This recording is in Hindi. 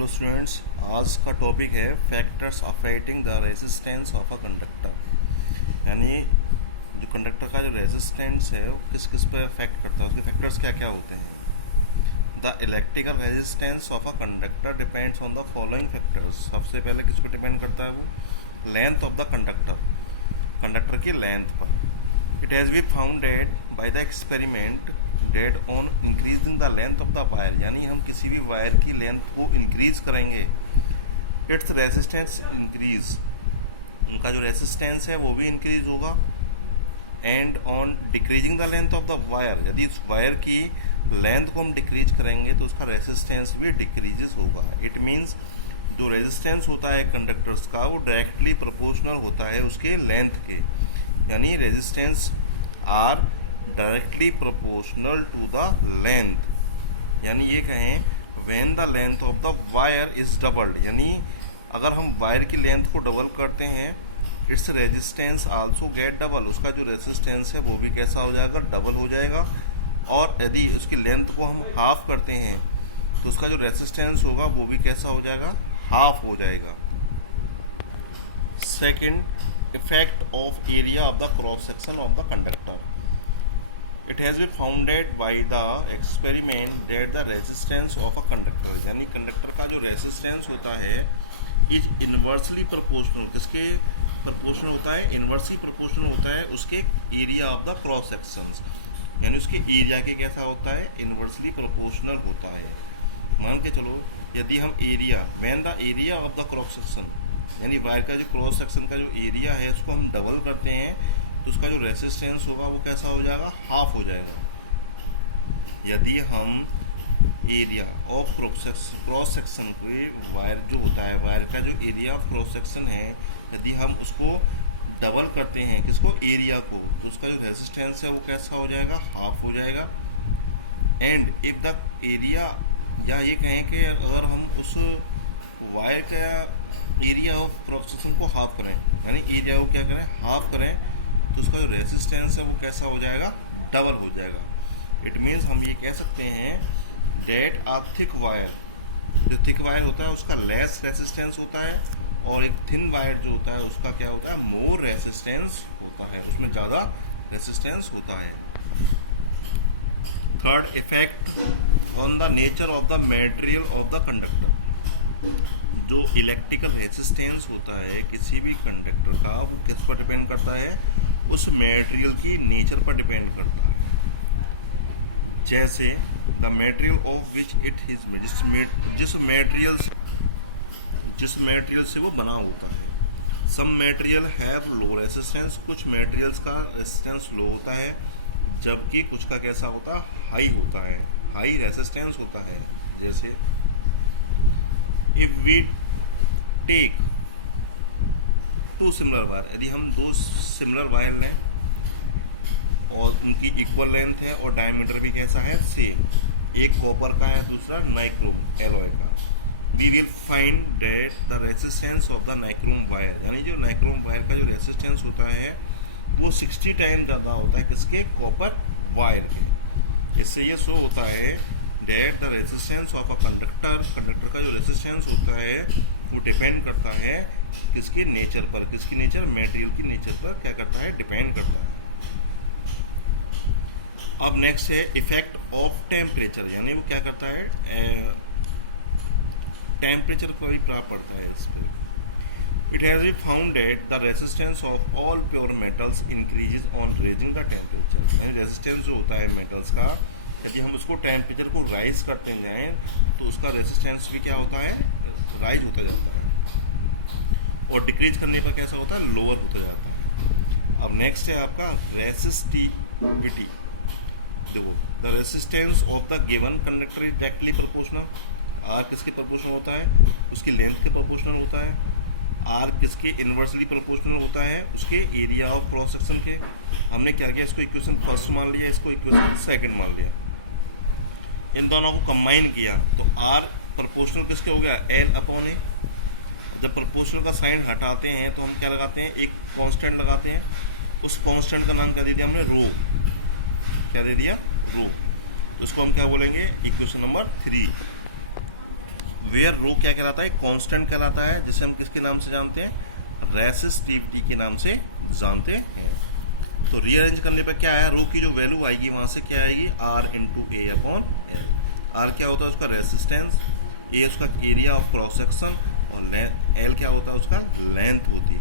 हेलो स्टूडेंट्स, आज का टॉपिक है factors affecting the resistance of a conductor. यानी जो कंडक्टर का जो रेजिस्टेंस है वो किस किस पर अफेक्ट करता है, उसके फैक्टर्स क्या क्या होते हैं। The electrical resistance of a conductor depends on the following factors. सबसे पहले किस पर डिपेंड करता है वो? Length of the conductor, conductor की लेंथ पर। It has be founded by the experiment that on increasing the length of the wire. यानी हम किसी भी वायर की लेंथ को इंक्रीज करेंगे, इट्स रेजिस्टेंस इंक्रीज, उनका जो रेजिस्टेंस है वो भी इंक्रीज होगा। And on decreasing the length of the wire, यदि उस वायर की लेंथ को हम डिक्रीज करेंगे तो उसका रेजिस्टेंस भी डिक्रीजेस होगा। इट मीन्स जो रेजिस्टेंस होता है कंडक्टर्स का वो डायरेक्टली प्रोपोर्शनल होता है उसके लेंथ के। यानी resistance are directly proportional to the length. यानी ये कहें when the length of the wire is doubled, यानी अगर हम वायर की लेंथ को डबल करते हैं its resistance also get double, उसका जो रेजिस्टेंस है वो भी कैसा हो जाएगा? डबल हो जाएगा। और यदि उसकी लेंथ को हम हाफ करते हैं तो उसका जो रेजिस्टेंस होगा वो भी कैसा हो जाएगा? हाफ हो जाएगा। Second, effect of area of the cross section of the conductor. It has been founded by the experiment that the resistance of a conductor, यानी कंडक्टर का जो रेजिस्टेंस होता है इज इनवर्सली प्रोपोर्शनल, किसके प्रोपोर्शनल होता है? इनवर्सली प्रोपोर्शनल होता है उसके area of the cross sections. यानी उसके एरिया के कैसा होता है? इनवर्सली प्रोपोर्शनल होता है। मान के चलो यदि हम area when the area of the cross section, यानी वायर का जो क्रॉस सेक्शन का जो एरिया है उसको हम डबल करते हैं तो उसका जो रेजिस्टेंस होगा वो कैसा हो जाएगा? हाफ हो जाएगा। यदि हम एरिया ऑफ क्रॉस सेक्शन के वायर जो होता है, वायर का जो एरिया ऑफ क्रॉस सेक्शन है, यदि हम उसको डबल करते हैं, किसको? एरिया को, तो उसका जो रेजिस्टेंस है वो कैसा हो जाएगा? हाफ हो जाएगा। एंड इफ द एरिया, या ये कहें कि अगर हम उस वायर का एरिया ऑफ क्रॉस सेक्शन को हाफ करें, यानी एरिया को क्या करें? हाफ करें, तो उसका जो रेजिस्टेंस है वो कैसा हो जाएगा? डबल हो जाएगा। इट मीन्स हम ये कह सकते हैं डेट अ थिक वायर, जो थिक वायर होता है उसका लेस रेजिस्टेंस होता है, और एक थिन वायर जो होता है उसका क्या होता है? मोर रेजिस्टेंस होता है, उसमें ज़्यादा रेजिस्टेंस होता है। Third, effect on the nature of the material of the conductor. जो इलेक्ट्रिकल रेजिस्टेंस होता है किसी भी कंडक्टर का वो किस पर डिपेंड करता है? उस मटेरियल की नेचर पर डिपेंड करता है। जैसे the material of which it is, जिस मटेरियल से वो बना होता है। Some material have low resistance, कुछ मटेरियल्स का रेजिस्टेंस लो होता है, जबकि कुछ का कैसा होता है? हाई होता है, हाई रेजिस्टेंस होता है। जैसे if we take two similar wire, यदि हम दो सिमिलर वायर लें और उनकी इक्वल लेंथ है और डायमीटर भी कैसा है? सेम, एक कॉपर का है दूसरा नाइक्रोम एलॉय का, we will find that the resistance of the nichrome wire, यानी जो नाइक्रोम वायर का जो रेजिस्टेंस होता है वो 60 टाइम ज़्यादा होता है किसके? कॉपर वायर के। इससे ये शो होता है that the resistance of a conductor, conductor का जो रेजिस्टेंस होता है वो डिपेंड करता है किसकी नेचर पर, किसकी नेचर? मटेरियल की नेचर पर क्या करता है? डिपेंड करता है। अब नेक्स्ट है इफेक्ट ऑफ टेम्परेचर, यानी वो क्या करता है? टेम्परेचर को भी प्रभाव पड़ता है इस पर। It has be found that the resistance of all pure metals increases on raising the temperature. यानी रेजिस्टेंस जो होता है मेटल्स का, यदि हम उसको टेम्परेचर को राइज करते जाएं तो उसका रेजिस्टेंस भी क्या होता है? राइज होता जाता है, और डिक्रीज करने पर कैसा होता है? लोअर होता जाता है। अब नेक्स्ट है आपका रेसिस्टिविटी। देखो, the resistance of the given conductor is directly proportional. R किसके प्रोपोर्शनल होता है? उसकी लेंथ के प्रोपोर्शनल होता है। आर किसके? इनवर्सली प्रोपोर्शनल होता है उसके एरिया ऑफ क्रॉस सेक्शन के। हमने क्या किया? इसको इक्वेशन फर्स्ट मान लिया, इसको इक्वेशन सेकंड मान लिया, इन दोनों को कंबाइन किया तो आर प्रोपोर्शनल किसके हो गया? एल अपॉन ए। जब प्रोपोर्शनल का साइन हटाते हैं तो हम क्या लगाते हैं? एक कांस्टेंट लगाते हैं। उस कांस्टेंट का नाम क्या दे दिया हमने? रो। क्या दे दिया? रो। तो उसको हम क्या बोलेंगे? Equation number 3। वेयर रो क्या कहलाता है, कांस्टेंट कहलाता है, जिसे हम किसके नाम से जानते हैं, रेसिस्टिविटी के नाम से जानते हैं। तो रीअरेंज करने पर क्या आया, रो की जो वैल्यू आएगी वहां से क्या आएगी, R into A upon L. R क्या होता है उसका रेसिस्टेंस, ए उसका एरिया ऑफ क्रॉस सेक्शन, और एल क्या होता है उसका लेंथ होती है।